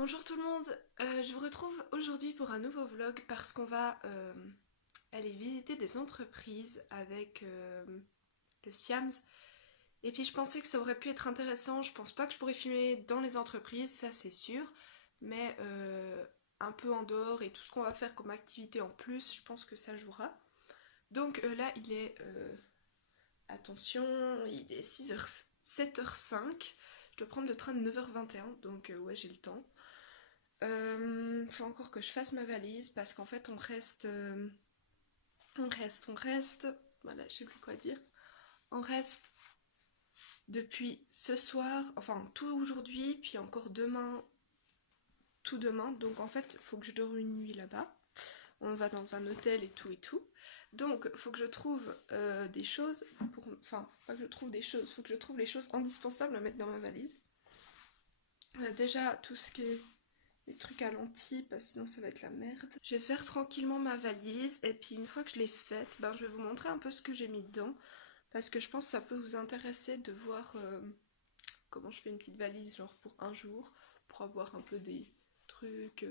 Bonjour tout le monde, je vous retrouve aujourd'hui pour un nouveau vlog parce qu'on va aller visiter des entreprises avec le Siams. Et puis je pensais que ça aurait pu être intéressant, je pense pas que je pourrais filmer dans les entreprises, ça c'est sûr, mais un peu en dehors et tout ce qu'on va faire comme activité en plus, je pense que ça jouera. Donc là il est, attention, il est 6h, 7h05, je dois prendre le train de 9h21, donc ouais j'ai le temps. Faut encore que je fasse ma valise parce qu'en fait on reste. Voilà, je sais plus quoi dire. On reste depuis ce soir, enfin tout aujourd'hui, puis encore demain, tout demain. Donc en fait, faut que je dorme une nuit là-bas. On va dans un hôtel et tout et tout. Donc faut que je trouve des choses pour. Enfin, faut pas que je trouve des choses, faut que je trouve les choses indispensables à mettre dans ma valise. Déjà, tout ce qui est les trucs à lentilles parce que sinon ça va être la merde. Je vais faire tranquillement ma valise et puis une fois que je l'ai faite, ben, je vais vous montrer un peu ce que j'ai mis dedans parce que je pense que ça peut vous intéresser de voir comment je fais une petite valise genre pour un jour pour avoir un peu des trucs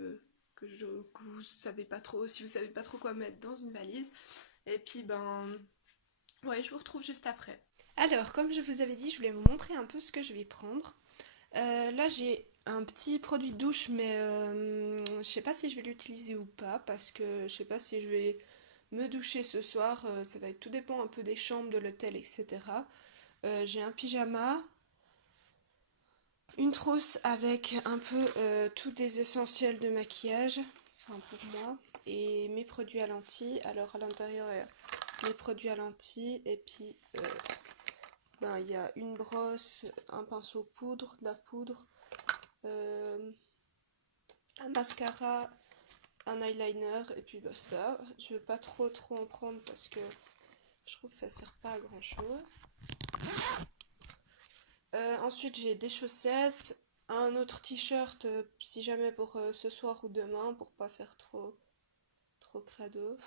que vous savez pas trop, si vous savez pas trop quoi mettre dans une valise. Et puis ben ouais, je vous retrouve juste après. Alors, comme je vous avais dit, je voulais vous montrer un peu ce que je vais prendre. Là j'ai un petit produit de douche mais je sais pas si je vais l'utiliser ou pas parce que je sais pas si je vais me doucher ce soir, ça va être tout dépend un peu des chambres, de l'hôtel, etc. J'ai un pyjama, une trousse avec un peu tous des essentiels de maquillage, enfin pour moi, et mes produits à lentilles. Alors à l'intérieur il y a mes produits à lentilles et puis ben, il y a une brosse, un pinceau poudre, de la poudre, euh, un mascara, un eyeliner et puis basta. Je veux pas trop en prendre parce que je trouve que ça sert pas à grand chose. Ensuite j'ai des chaussettes, un autre t-shirt si jamais pour ce soir ou demain pour pas faire trop crado.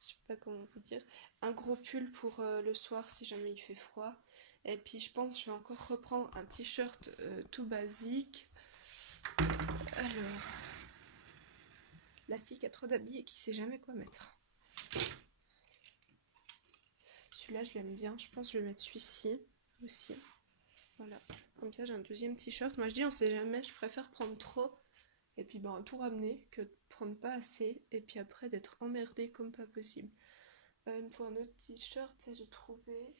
Je sais pas comment vous dire. Un gros pull pour le soir si jamais il fait froid. Et puis je pense que je vais encore reprendre un t-shirt tout basique. Alors, la fille qui a trop d'habits et qui sait jamais quoi mettre. Celui-là, je l'aime bien. Je pense que je vais mettre celui-ci aussi. Voilà. Comme ça, j'ai un deuxième t-shirt. Moi, je dis, on sait jamais. Je préfère prendre trop et puis ben, tout ramener que de prendre pas assez et puis après d'être emmerdée comme pas possible. Il me faut un autre t-shirt. Ça, j'ai trouvé.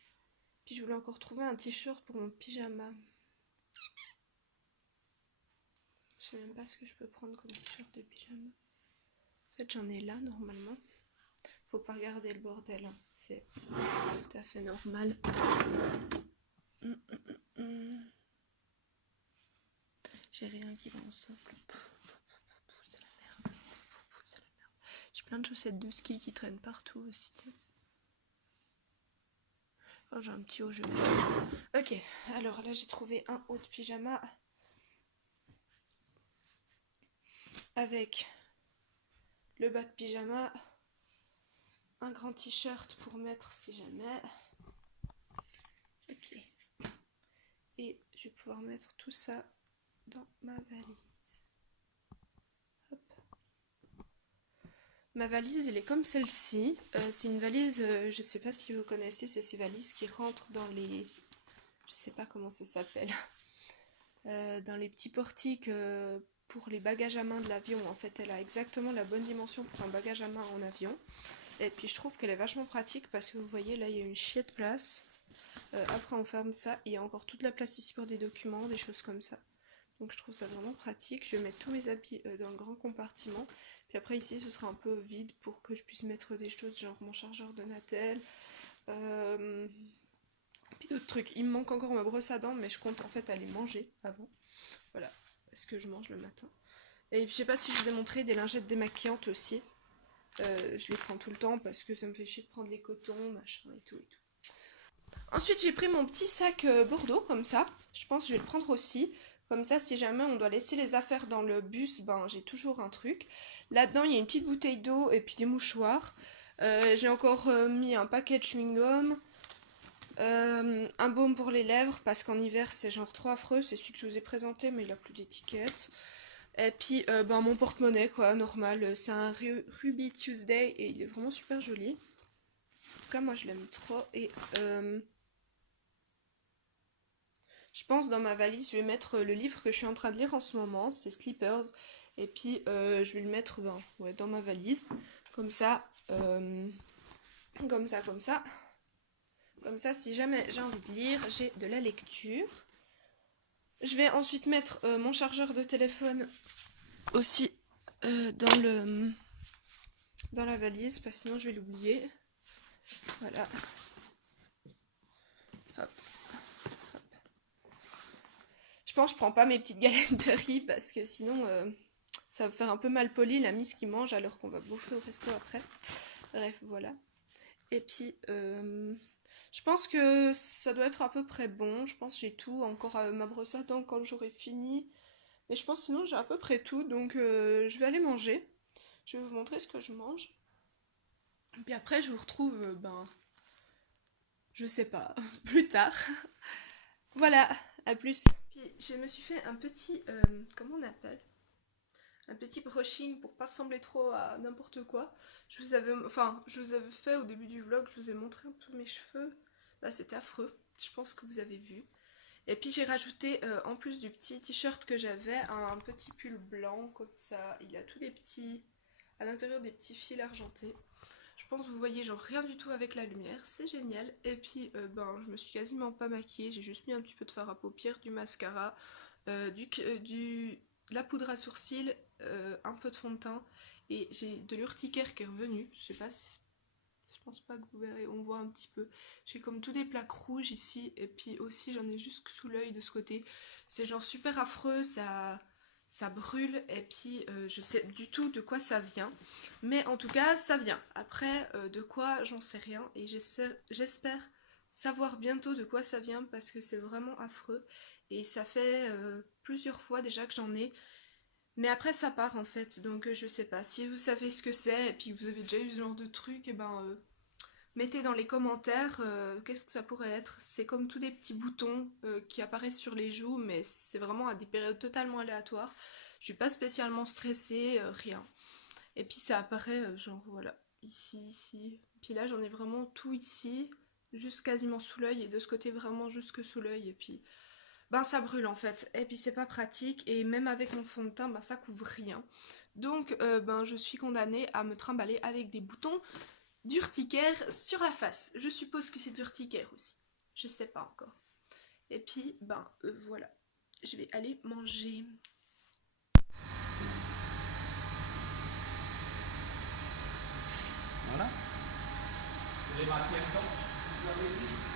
Puis, je voulais encore trouver un t-shirt pour mon pyjama. Je sais même pas ce que je peux prendre comme t-shirt de pyjama. En fait, j'en ai là normalement. Faut pas regarder le bordel, hein. C'est tout à fait normal. J'ai rien qui va ensemble. C'est la merde. C'est la merde. J'ai plein de chaussettes de ski qui traînent partout aussi, tiens. Oh, j'ai un petit haut, je vais mettre ça. Ok, alors là j'ai trouvé un haut de pyjama avec le bas de pyjama, un grand t-shirt pour mettre si jamais. Ok. Et je vais pouvoir mettre tout ça dans ma valise. Hop. Ma valise, elle est comme celle-ci. C'est une valise, je sais pas si vous connaissez, c'est ces valises qui rentrent dans les... Je sais pas comment ça s'appelle. Dans les petits portiques pour les bagages à main de l'avion. En fait, elle a exactement la bonne dimension pour un bagage à main en avion. Et puis je trouve qu'elle est vachement pratique parce que vous voyez, là, il y a une chier de place. Après, on ferme ça. Il y a encore toute la place ici pour des documents, des choses comme ça. Donc je trouve ça vraiment pratique. Je vais mettre tous mes habits dans le grand compartiment. Puis après ici ce sera un peu vide pour que je puisse mettre des choses genre mon chargeur de Natel. Puis d'autres trucs. Il me manque encore ma brosse à dents mais je compte en fait aller manger avant. Voilà, parce que je mange le matin. Et puis je sais pas si je vous ai montré des lingettes démaquillantes aussi. Je les prends tout le temps parce que ça me fait chier de prendre les cotons, machin et tout et tout. Ensuite, j'ai pris mon petit sac Bordeaux, comme ça. Je pense que je vais le prendre aussi. Comme ça, si jamais on doit laisser les affaires dans le bus, ben j'ai toujours un truc. Là-dedans, il y a une petite bouteille d'eau et puis des mouchoirs. J'ai encore mis un paquet de chewing-gum. Un baume pour les lèvres, parce qu'en hiver, c'est genre trop affreux. C'est celui que je vous ai présenté, mais il a plus d'étiquette. Et puis ben, mon porte-monnaie quoi, normal, c'est un Ruby Tuesday et il est vraiment super joli. En tout cas moi je l'aime trop et je pense dans ma valise je vais mettre le livre que je suis en train de lire en ce moment, c'est Sleepers. Et puis je vais le mettre ben, ouais, dans ma valise, comme ça, comme ça, comme ça. Comme ça, si jamais j'ai envie de lire, j'ai de la lecture. Je vais ensuite mettre mon chargeur de téléphone aussi dans la valise, parce que sinon je vais l'oublier. Voilà. Hop. Je pense que je prends pas mes petites galettes de riz parce que sinon ça va faire un peu mal poli la mise qui mange alors qu'on va bouffer au resto après. Bref, voilà. Et puis je pense que ça doit être à peu près bon. Je pense que j'ai tout. Encore ma brosse à dents quand j'aurai fini. Mais je pense sinon j'ai à peu près tout. Donc je vais aller manger. Je vais vous montrer ce que je mange. Et puis après je vous retrouve, ben, je sais pas, plus tard. Voilà, à plus. Puis je me suis fait un petit, comment on appelle? Un petit brushing pour pas ressembler trop à n'importe quoi. Je vous avais fait au début du vlog, je vous ai montré un peu mes cheveux. Là c'était affreux, je pense que vous avez vu. Et puis j'ai rajouté, en plus du petit t-shirt que j'avais, un petit pull blanc comme ça. Il a tous des petits, à l'intérieur des petits fils argentés. Je pense que vous voyez genre rien du tout avec la lumière, c'est génial. Et puis ben je me suis quasiment pas maquillée, j'ai juste mis un petit peu de fard à paupières, du mascara, de la poudre à sourcils, un peu de fond de teint. Et j'ai de l'urticaire qui est revenu, je sais pas si... Je pense pas que vous verrez, on voit un petit peu. J'ai comme tous des plaques rouges ici, et puis aussi j'en ai juste sous l'œil de ce côté. C'est genre super affreux, ça brûle, et puis je sais du tout de quoi ça vient. Mais en tout cas, ça vient. Après, de quoi, j'en sais rien, et j'espère savoir bientôt de quoi ça vient, parce que c'est vraiment affreux. Et ça fait plusieurs fois déjà que j'en ai. Mais après ça part en fait, donc je sais pas. Si vous savez ce que c'est et puis que vous avez déjà eu ce genre de truc, et ben mettez dans les commentaires qu'est-ce que ça pourrait être. C'est comme tous des petits boutons qui apparaissent sur les joues, mais c'est vraiment à des périodes totalement aléatoires. Je suis pas spécialement stressée, rien. Et puis ça apparaît genre voilà, ici, ici. Puis là j'en ai vraiment tout ici, juste quasiment sous l'œil, et de ce côté vraiment jusque sous l'œil. Et puis ben ça brûle en fait. Et puis c'est pas pratique, et même avec mon fond de teint, ben ça couvre rien. Donc ben je suis condamnée à me trimballer avec des boutons d'urticaire sur la face. Je suppose que c'est d'urticaire aussi. Je sais pas encore. Et puis, ben voilà. Je vais aller manger. Voilà. Les matières blanches, vous avez dit.